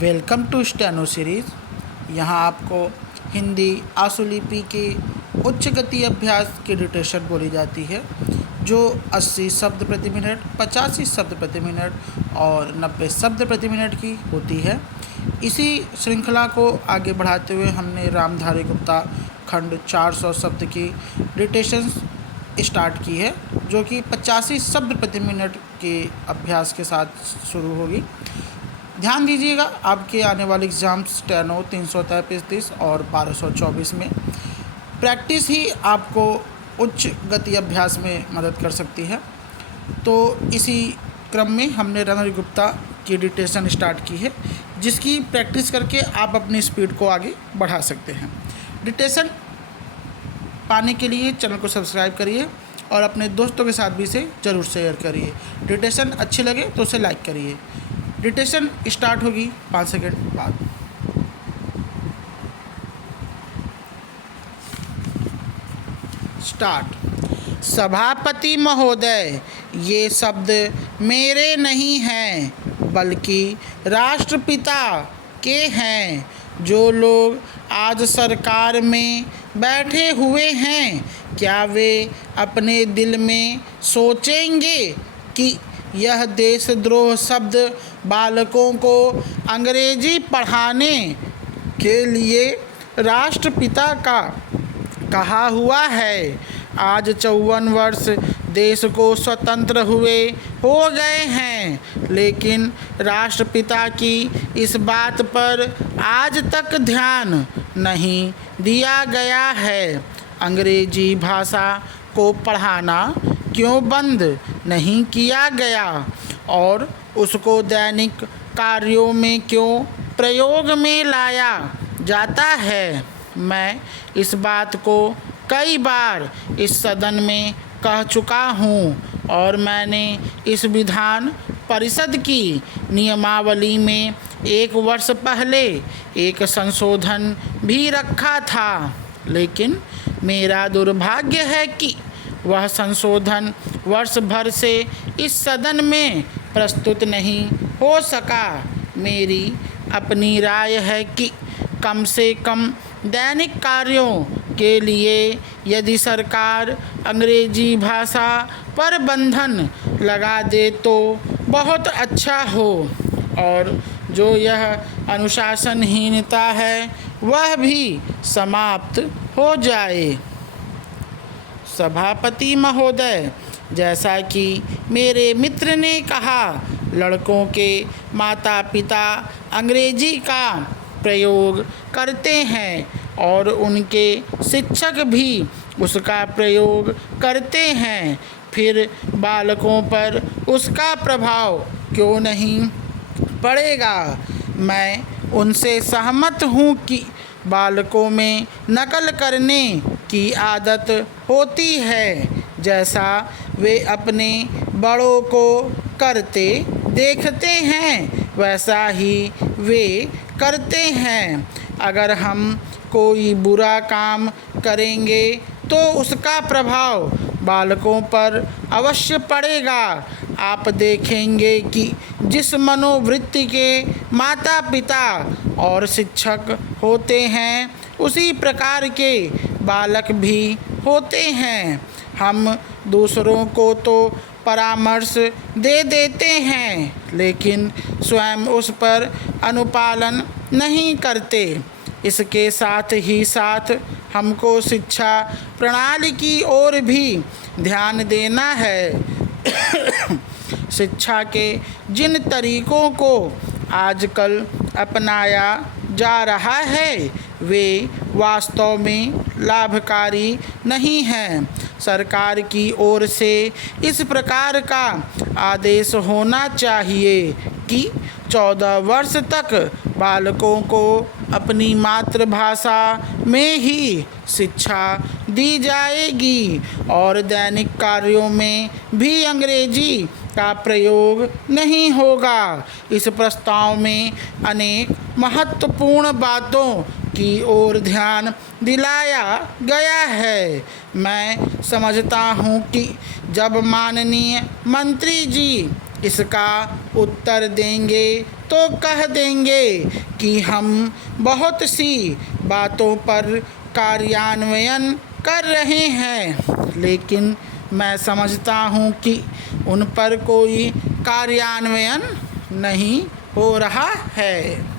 Welcome to steno series. यहाँ आपको हिंदी आशुलिपि के उच्च गति अभ्यास की डिक्टेशन बोली जाती है, जो 80 शब्द प्रति मिनट, 85 शब्द प्रति मिनट और 90 शब्द प्रति मिनट की होती है। इसी श्रृंखला को आगे बढ़ाते हुए हमने रामधारी गुप्ता खंड 400 शब्द की डिक्टेशन स्टार्ट की है, जो कि 85 शब्द प्रति मिनट के अभ्यास के साथ शुरू होगी। ध्यान दीजिएगा, आपके आने वाले एग्ज़ाम्स स्टेनो 333 और 1224 में प्रैक्टिस ही आपको उच्च गति अभ्यास में मदद कर सकती है। तो इसी क्रम में हमने रामधारी गुप्ता की डिक्टेशन स्टार्ट की है, जिसकी प्रैक्टिस करके आप अपनी स्पीड को आगे बढ़ा सकते हैं। डिक्टेशन पाने के लिए चैनल को सब्सक्राइब करिए और अपने दोस्तों के साथ भी इसे ज़रूर शेयर करिए। डिक्टेशन अच्छी लगे तो उसे लाइक करिए। डिक्टेशन स्टार्ट होगी 5 सेकंड बाद। स्टार्ट। सभापति महोदय, ये शब्द मेरे नहीं हैं बल्कि राष्ट्रपिता के हैं। जो लोग आज सरकार में बैठे हुए हैं, क्या वे अपने दिल में सोचेंगे कि यह देशद्रोह शब्द बालकों को अंग्रेजी पढ़ाने के लिए राष्ट्रपिता का कहा हुआ है। आज 54 वर्ष देश को स्वतंत्र हुए हो गए हैं, लेकिन राष्ट्रपिता की इस बात पर आज तक ध्यान नहीं दिया गया है। अंग्रेजी भाषा को पढ़ाना क्यों बंद नहीं किया गया और उसको दैनिक कार्यों में क्यों प्रयोग में लाया जाता है। मैं इस बात को कई बार इस सदन में कह चुका हूँ और मैंने इस विधान परिषद की नियमावली में 1 वर्ष पहले एक संशोधन भी रखा था, लेकिन मेरा दुर्भाग्य है कि वह संशोधन वर्ष भर से इस सदन में प्रस्तुत नहीं हो सका। मेरी अपनी राय है कि कम से कम दैनिक कार्यों के लिए यदि सरकार अंग्रेजी भाषा पर बंधन लगा दे तो बहुत अच्छा हो और जो यह अनुशासनहीनता है वह भी समाप्त हो जाए। सभापति महोदय, जैसा कि मेरे मित्र ने कहा, लड़कों के माता पिता अंग्रेजी का प्रयोग करते हैं और उनके शिक्षक भी उसका प्रयोग करते हैं। फिर बालकों पर उसका प्रभाव क्यों नहीं पड़ेगा। मैं उनसे सहमत हूँ कि बालकों में नकल करने की आदत होती है, जैसा वे अपने बड़ों को करते देखते हैं वैसा ही वे करते हैं। अगर हम कोई बुरा काम करेंगे तो उसका प्रभाव बालकों पर अवश्य पड़ेगा। आप देखेंगे कि जिस मनोवृत्ति के माता पिता और शिक्षक होते हैं, उसी प्रकार के बालक भी होते हैं। हम दूसरों को तो परामर्श दे देते हैं, लेकिन स्वयं उस पर अनुपालन नहीं करते। इसके साथ ही साथ हमको शिक्षा प्रणाली की ओर भी ध्यान देना है। शिक्षा के जिन तरीकों को आजकल अपनाया जा रहा है वे वास्तव में लाभकारी नहीं हैं। सरकार की ओर से इस प्रकार का आदेश होना चाहिए कि 14 वर्ष तक बालकों को अपनी मातृभाषा में ही शिक्षा दी जाएगी और दैनिक कार्यों में भी अंग्रेजी का प्रयोग नहीं होगा। इस प्रस्ताव में अनेक महत्वपूर्ण बातों की ओर ध्यान दिलाया गया है। मैं समझता हूँ कि जब माननीय मंत्री जी इसका उत्तर देंगे तो कह देंगे कि हम बहुत सी बातों पर कार्यान्वयन कर रहे हैं, लेकिन मैं समझता हूँ कि उन पर कोई कार्यान्वयन नहीं हो रहा है।